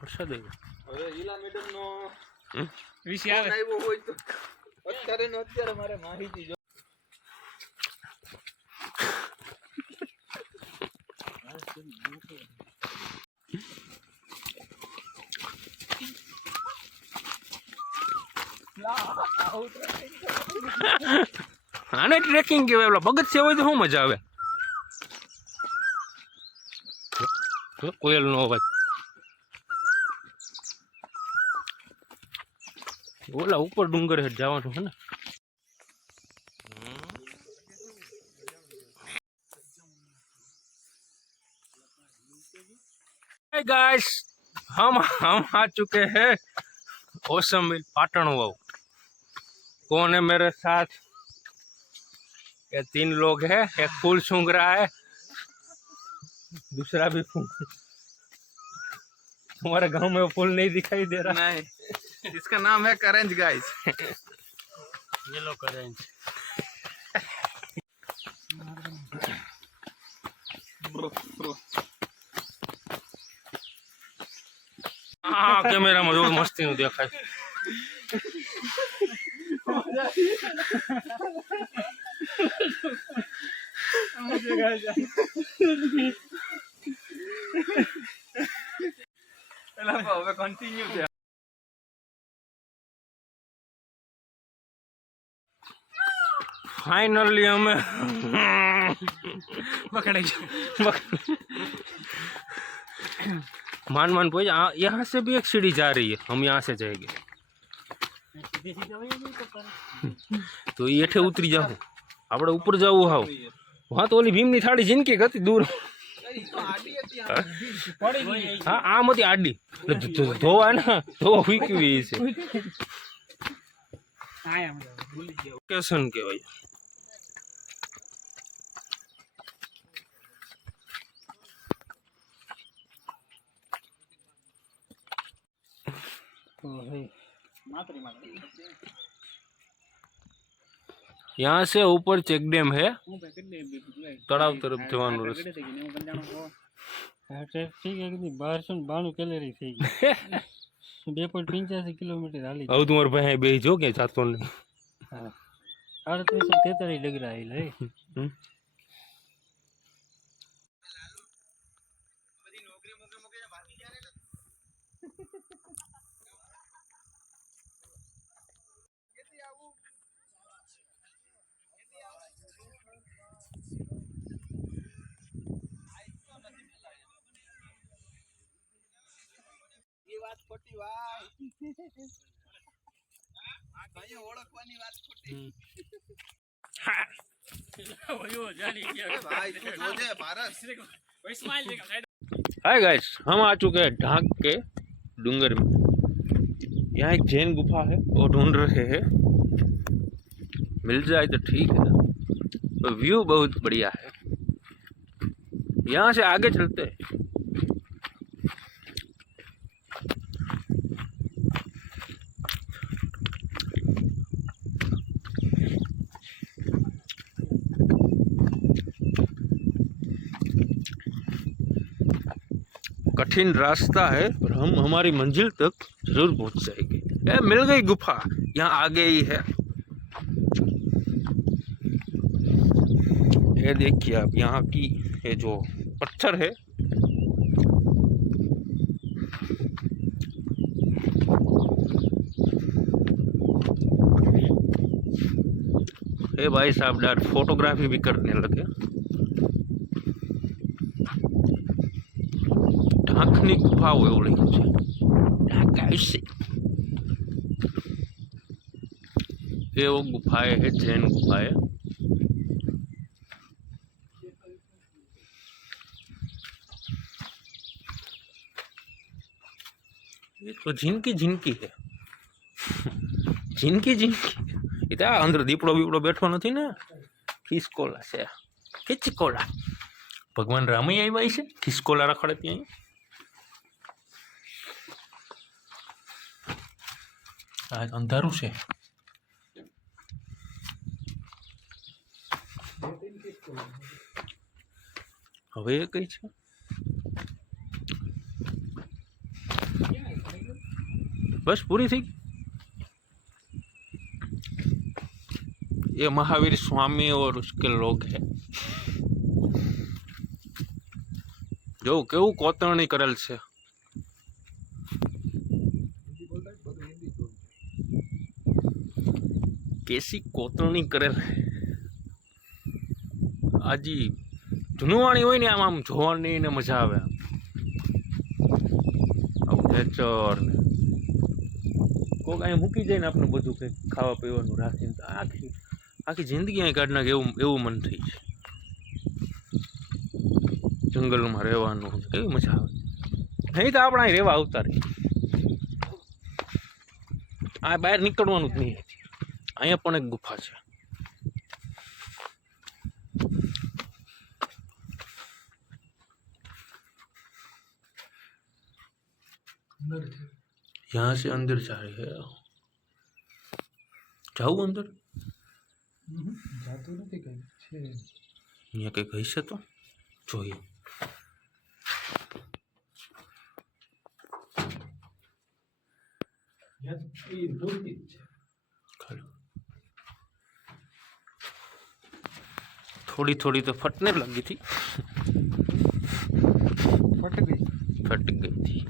વરસાદ આવ્યો. હવે ઈલા મેડમ નો વિશે આવે. આવ્યો હોય તો અત્યારે ને અત્યારે મારે માહિતી જો. આને ટ્રેકિંગ કહેવાય ઓલા પગથિયા હોય તો શું મજા આવે? કોયલ કોયલનો અવાજ. ઓલા ઉપર ડુંગર હેઠ જવાનું છે ને Hey guys, हम हम आ चुके हैं ओसम मिल पाटण वाव कौन है मेरे साथ ये तीन लोग हैं एक फूल सूंघ रहा है दूसरा भी फूल तुम्हारे गांव में वो फूल नहीं दिखाई दे रहा नहीं इसका नाम है करेंज गाइस येलो करेंज આ કેમેરામાં જો મસ્તીનું દેખાય હવે કન્ટિન્યુ છે फाइनली हमें પકડાઈ જાવ मान मान पहुंचे आ- यहाँ से भी एक सीढ़ी जा रही है हम यहाँ से जाएंगे તો એ હેઠે ઉતરી જાવ આપણે ઉપર જવું હાવ હા તો ઓલી ભીમની થાળી જિંદગી હતી દૂર હા આમ હતી આડી એટલે ધો- ધો- ધોવા ને ધોવા ફૂકવી છે આયા મજા ભૂલી ગયો લોકેશન કહેવાય यहाँ से ऊपर चेक डैम है હું પેકેટ દે બીજું તળાવ તરફ જવાનો રસ્તો ગડે થઈ ગઈ હું બંધાણો થઈ ગઈ બારસો ને બાણું કેલેરી થઈ ગઈ બે પોઈન્ટ પંચ્યાસી કિલોમીટર હાલી હવે તમારો ભાઈ બે જો કે જાતો નહીં અડત્રીસો તેતાલીસ ડગરા આવેલા જોજે ભારત કોઈ સ્માઈલ દેખા સાઈડ हाय गाइस हम आ चुके हैं ढाक के डूंगर में यहाँ एक जैन गुफा है वो ढूंढ रहे हैं मिल जाए तो ठीक है तो व्यू बहुत बढ़िया है यहाँ से आगे चलते हैं कठिन रास्ता है पर हम हमारी मंजिल तक ज़रूर पहुँच जाएँगे। ए, मिल गई गुफा यहाँ आगे ही है। ये देखिए आप यहाँ की ये जो पत्थर है ये भाई साहब डर फोटोग्राफी भी करने लगे। ઢાંકની ગુફાઓ એવું લખ્યું છે ઢાંક આઈસી એ वो गुफाएं है जैन गुफाएं ये तो जिनकी जिनकी है जिनकी जिनकी એ તો આ અંદર દીપડો બીપડો બેઠો નથી ને ખિસકોલા છે ખિચકોલા ભગવાન રામય આવ્યા છે ખિસકોલા રખડે ત્યાં આ અંધારું છે હવે એ કઈ છે बस पूरी थी ये महावीर स्वामी और उसके लोग हैं જો કેવું કોતરણી કરેલ છે કેસી કોતરણી કરેલ આજી જૂનવાણી હોય ને આમ આમ જોવાની ને મજા આવે આવું નેચર ને. અહીં મૂકી જાય ને આપણે બધું કંઈક ખાવા પીવાનું, રાખીને તો આખી આખી જિંદગી અહીં કાઢ નાખે એવું એવું મન થઈ છે જંગલમાં રહેવાનું કેવી મજા આવે. નહીં તો આપણે અહીં રહેવા આવતા રહી આ બહાર નીકળવાનું જ નહીં. અહીંયા પણ એક ગુફા છે यहाँ से अंदर जा रहे हैं જાવું અંદર જાતું નથી કઈ છે અહીંયા કંઈક હશે તો જોઈએ એ મૂર્તિ જ છે થોડી થોડી તો ફટને લગી હતી. ફટ ગઈ. ફટ ગઈ હતી.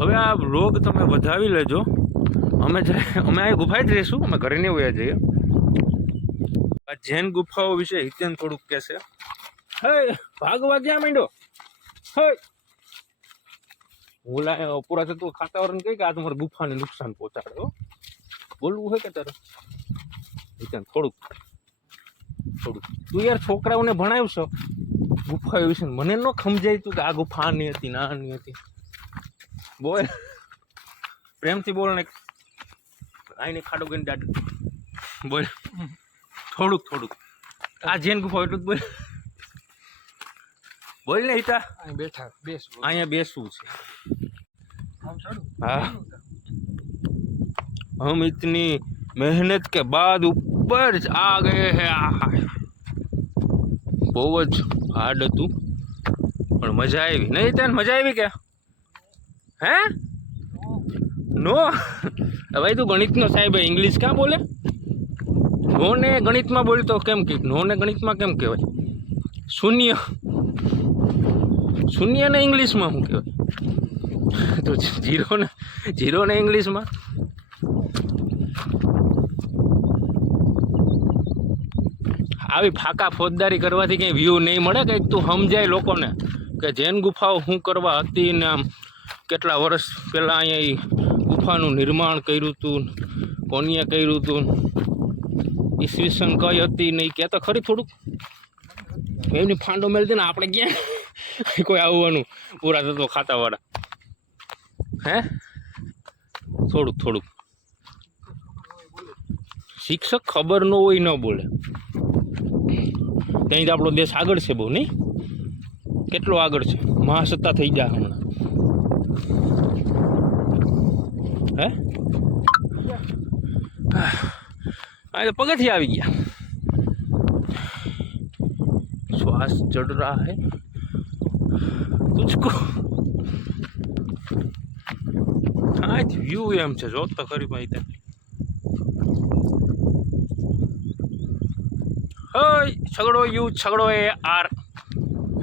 હવે આ રોગ તમે વધાવી લેજો. અમે અમે આ ગુફાએ જ રહીશું. અમે ઘરે નહીં વયા જઈએ. આ જૈન ગુફાઓ વિશે હિતેન થોડુંક કહેશે. હે ભાગવા ક્યાં માંડ્યો? હે હું લાય પૂરા થતું ખાતાવરણ કહે કે આ તમારે ગુફાને નુકસાન પહોંચાડે હો. બોલવું હોય કે તારે? થોડુંક થોડુંક. તું યાર છોકરાઓને ભણાવશો? ગુફા વિશે મને ન સમજાય તું કે આ ગુફા આની હતી ના આની હતી. બોલ. પ્રેમથી બોલ ને. આઈને ખાડો ગઈને દાદ બોલ. થોડુંક થોડુંક. આ જેન ગુફા એટલું જ બોલ. બોલ ને હિતા. બેઠા બેસ અહીંયા બેસવું છે. આમ ચડું हाँ हम इतनी मेहनत के बाद ऊपर आ गए हैं आहा બહુ જ હાર્ડ હતું પણ મજા આવી નહીં તને મજા આવી કે હે નો ભાઈ તું ગણિતનો સાહેબ ઇંગ્લિશ ક્યાં બોલે નો ને ગણિતમાં બોલતો કેમ કે નો ને ગણિતમાં કેમ કહેવાય શૂન્ય શૂન્ય ને ઇંગ્લિશમાં શું કહેવાય તો જીરો ને જીરો ને ઇંગ્લિશમાં? આવી ફાકા ફોજદારી કરવાથી કંઈ વ્યૂ નહીં મળે? કંઈક તું સમજાય લોકોને કે જૈન ગુફાઓ શું કરવા હતી ને આમ કેટલા વર્ષ પહેલાં અહીંયા ગુફાનું નિર્માણ કર્યું હતું કોનીએ કર્યું હતું ઈસવીસન કઈ હતી નહીં કહેતા ખરી થોડુંક. એમની ફાંડો મેળવી ને આપણે ક્યાં કોઈ આવવાનું? પૂરા થતો ખાતાવાળા. हैं? थोड़ थोड़ शिक्षक खबर न हो न बोले ते तो आप देश आग से बहु नहीं के आग से महासत्ता थी जा हमें तो पगत ही आ गया श्वास चढ़ रहा है तुझको જ વ્યૂ એમ છે જોત તો ખરી ભાઈ તે હય છગડો યુ છગડો એ આર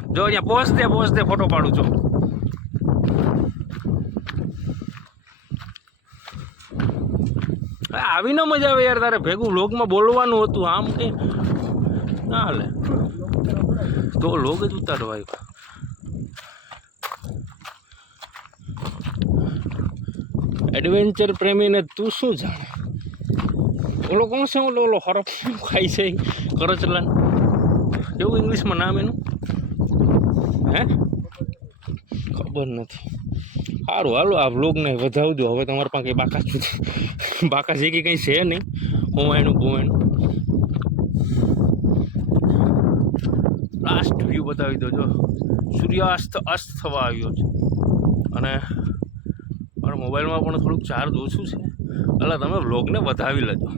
જો અહીંયા પહોંચતે પહોંચતે ફોટો પાડું છું આવી ન મજા આવે યાર તારે ભેગું લોગમાં બોલવાનું હતું આમ કે ના હાલે તો લોગ જ ઉતારો આવ્યો એડવેન્ચર પ્રેમીને તું શું જાણે? ઓલો કોણ છે ઓલો? ઓલો હરફ ખાય છે? કરચલાન એવું ઇંગ્લિશમાં નામ એનું? હે? ખબર નથી. સારું હાલો, આ બ્લોગને વધાવજો. હવે તમારા પાસે કંઈ બાકા છે? બાકા છે કે કંઈ છે નહીં? હોવાયનું બોવાયનું લાસ્ટ વ્યૂ બતાવી દો, જો. સૂર્યાસ્ત અસ્ત થવા આવ્યો છે. અને મારા મોબાઈલમાં પણ થોડુંક ચાર્જ ઓછું છે. એટલે તમે વ્લોગને વધાવી લેજો.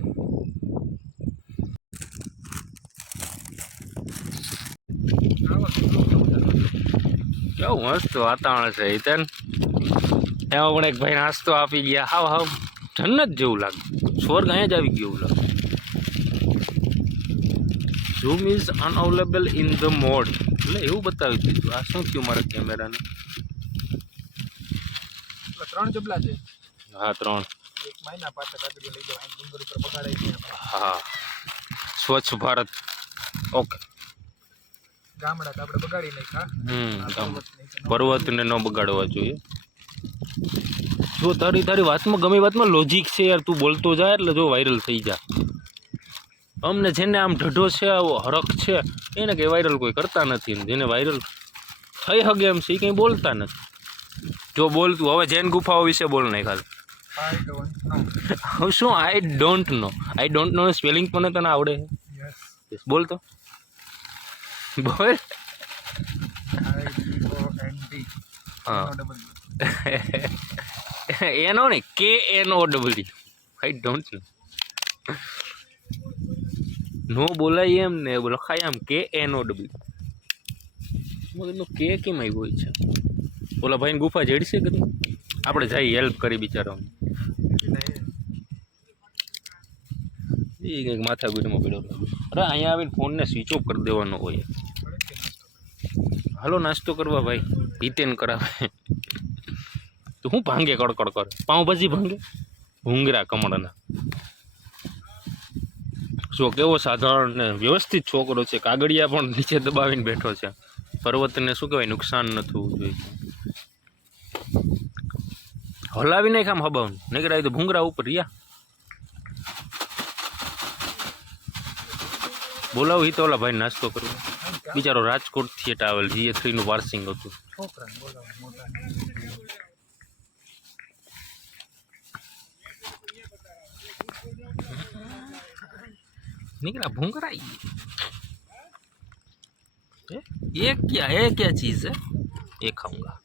કેવું મસ્ત વાતાવરણ છે હિતેન એમાં પણ એક ભાઈ નાસ્તો આપી ગયા. હાવ હાવ. જન્નત જેવું લાગે. સ્વર્ગ અહીંયા જ આવી ગયું લાગે. Zoom is unavailable in the mode એટલે એવું બતાવી દીધું આ શું થયું મારા કેમેરાને? ત્રણ જબલા છે. હા ત્રણ. એક મહિના પાછા કાગડી લઈ જવાય ડુંગર ઉપર બગાડાઈ ગયા હા. સ્વચ્છ ભારત. ઓકે. ગામડા તો આપણે બગાડી નાખ્યા. હમ. પર્વતને ન બગાડવા જોઈએ. જો તારી તારી વાતમાં ગમે વાતમાં લોજિક છે યાર તું બોલતો જાય એટલે જો વાયરલ થઈ જા. અમને જેને આમ ઢઢો છે આવો હરખ છે એને કંઈ વાયરલ કોઈ કરતા નથી જેને વાયરલ થઈ હગે એમ છે એ કંઈ બોલતા નથી. જો બોલતું હવે જૈન ગુફાઓ વિશે બોલ નહીં ખાલી. હવે શું I don't know I don't know spelling પણ તને આવડે? છે બોલ તો. બોલ. હા. એનો ને કે N O W I don't know know બોલાય એમ ને લખાય આમ કે એન ઓ ડબલ્યુ મગરનો કે કેમ આવ્યો છે? ઓલા ભાઈને ગુફા જેડશે કે આપણે જઈ હેલ્પ કરી બિચારાઓને. એ કંઈક માથા ગુડીમાં પડ્યો અરે અહીંયા આવીને ફોનને સ્વિચ ઓફ કરી દેવાનો હોય. હાલો નાસ્તો કરવા ભાઈ. હિતેન કરાવે. તો હું ભાંગે કડકડ કરે? પાઉંભાજી ભાંગે? ભૂંગરા કમળના. જો કેવો સાધારણ ને વ્યવસ્થિત છોકરો છે. કાગળિયા પણ નીચે દબાવીને બેઠો છે. પર્વતને શું કહેવાય? નુકસાન ન થવું જોઈએ. हल्ला भी नहीं खाम हब नहीं तो भूंगरा ऊपर रिया बोला ही तो वाला भाई नाश्तो करो बिचारो राजकोट थिएटर आवेल जी थ्री नु वार्सिंग हो निकला भूंगरा ये ये क्या ये क्या चीज़ है ये खाऊँगा